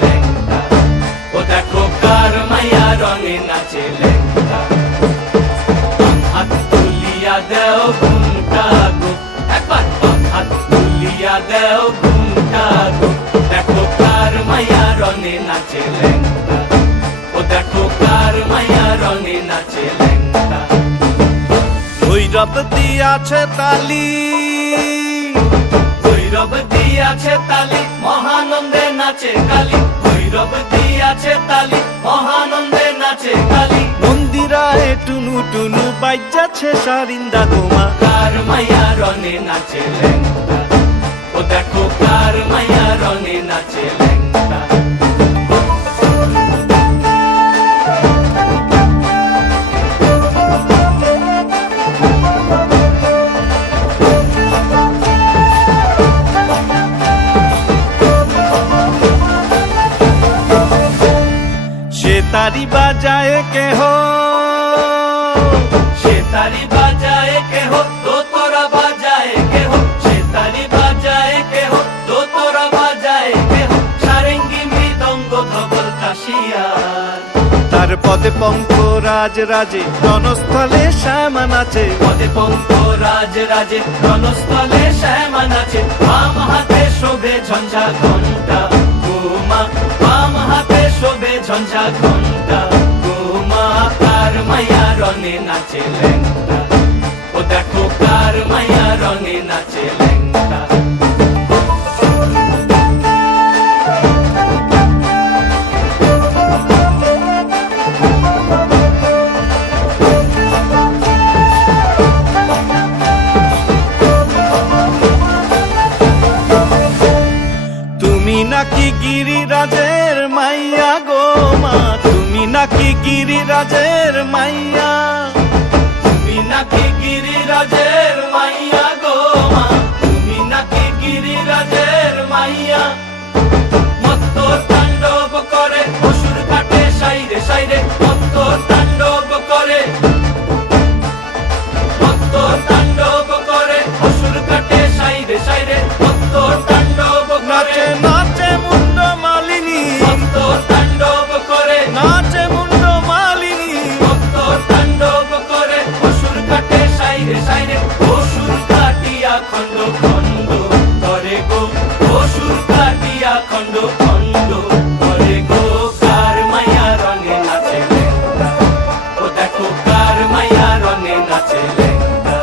লেংটা, ও দেখো কার মাইয়া রঙে নাচে লেংটা। হাত তুলিয়া দেও ঘুমটা গো, একবার হাত তুলিয়া দেও ঘুমটা গো, দেখো কার মাইয়া রঙে নাচে লেংটা, ও দেখো কার মাইয়া রঙে নাচে লেংটা। ভৈরব দিয়াছে তালি, ভৈরব দিয়াছে তালি, মহানন্দে নাচে কালী, ভৈরব দিয়াছে তালি, মহানন্দে নাচে কালী। মন্দিরায় টুনু টুনু বাজ্যাছে সারিন্দা গোমা, কার মাইয়া রঙে নাচে লেংটা, ও দেখো কার মাইয়া রঙে নাচে লেংটা। সে তারি বাজায় কেহ, সে তারি বাজায় কেহ, দোতরা বাজায় কেহ, সে তারি বাজায় কেহ, দোতরা বাজায় কেহ, সারেঙ্গি মৃদঙ্গ ধবল কাশিয়ার। তার পদে পঙ্ক রাজ রাজে রণস্থলে শ্যামা নাচে, পদে পঙ্ক রাজ রাজে রণস্থলে শ্যামা নাচে। বাম হাতে শোভে ঝঞ্ঝা ঘণ্টা গোমা, বাম হাতে শোভে ঝঞ্ঝা ঘণ্টা গোমা। কার মাইয়া রঙে নাচে লেংটা, ও দেখো কার মাইয়া রঙে নাচে লেংটা। তুমি নাকি গিরিরাজের মাইয়া গো মা, তুমি নাকি গিরিরাজের মাইয়া, তুমি নাকি গিরিরাজের মাইয়া গো মা, তুমি নাকি গিরিরাজের মাইয়া। মত্ত তাণ্ডব করে অসুর কাটে সাইরে সাইরে, মত্ত তাণ্ডব করে, মত্ত তাণ্ডব করে অসুর কাটে সাইরে সাইরে, মত্ত তাণ্ডব করে। নাচে নাচে মুন্ড মালিনী, মত্ত তাণ্ডব করে, নাচে মুন্ড মালিনী, মত্ত তাণ্ডব করে অসুর কাটে সাইরে সাইরে, অসুর কাটিয়া খণ্ড খণ্ড করে গো, অসুর কাটিয়া খণ্ড খণ্ড করে গো। কার মাইয়া রঙে নাচে লেংটা, ও দেখো কার মাইয়া রঙে নাচে লেংটা।